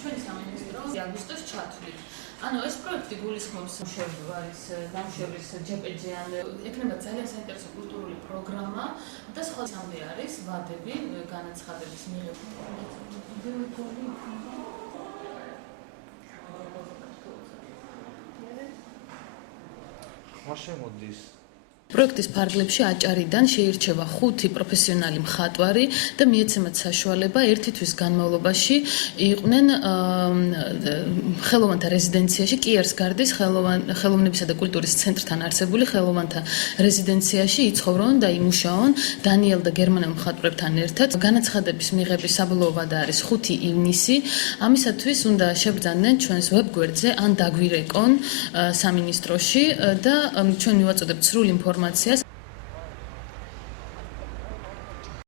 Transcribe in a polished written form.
ჩვენი სამინისტრო აგვისტოს ჩათვლით. ანუ ეს პროექტი გულისხმობს დამუშავების ჯეპეჯიან ექნება ძალიან საინტერესო კულტურული პროგრამა და სხვა სამი არის ვადები განაცხადების მიღება. მოდის პროექტის ფარგლებში აჭარიდან შეირჩევა 5 პროფესიონალი მხატვარი და მიეცემათ საშუალება ერთი თვის განმავლობაში იყვნენ ხელოვანთა რეზიდენციაში კიარს გარდის ხელოვნებისა და კულტურის ცენტრთან არსებული ხელოვანთა რეზიდენციაში იცხოვრონ და იმუშაონ დანიელ და გერმანელ მხატვრებთან ერთად. განაცხადების მიღების საბოლოო ვადა არის 5 ივნისი. ამისათვის უნდა შებრძანდნენ ჩვენს ვებგვერდზე ან დაგვირეკონ სამინისტროში და ჩვენ მივაწოდებთ სრულ ინფორმაციას.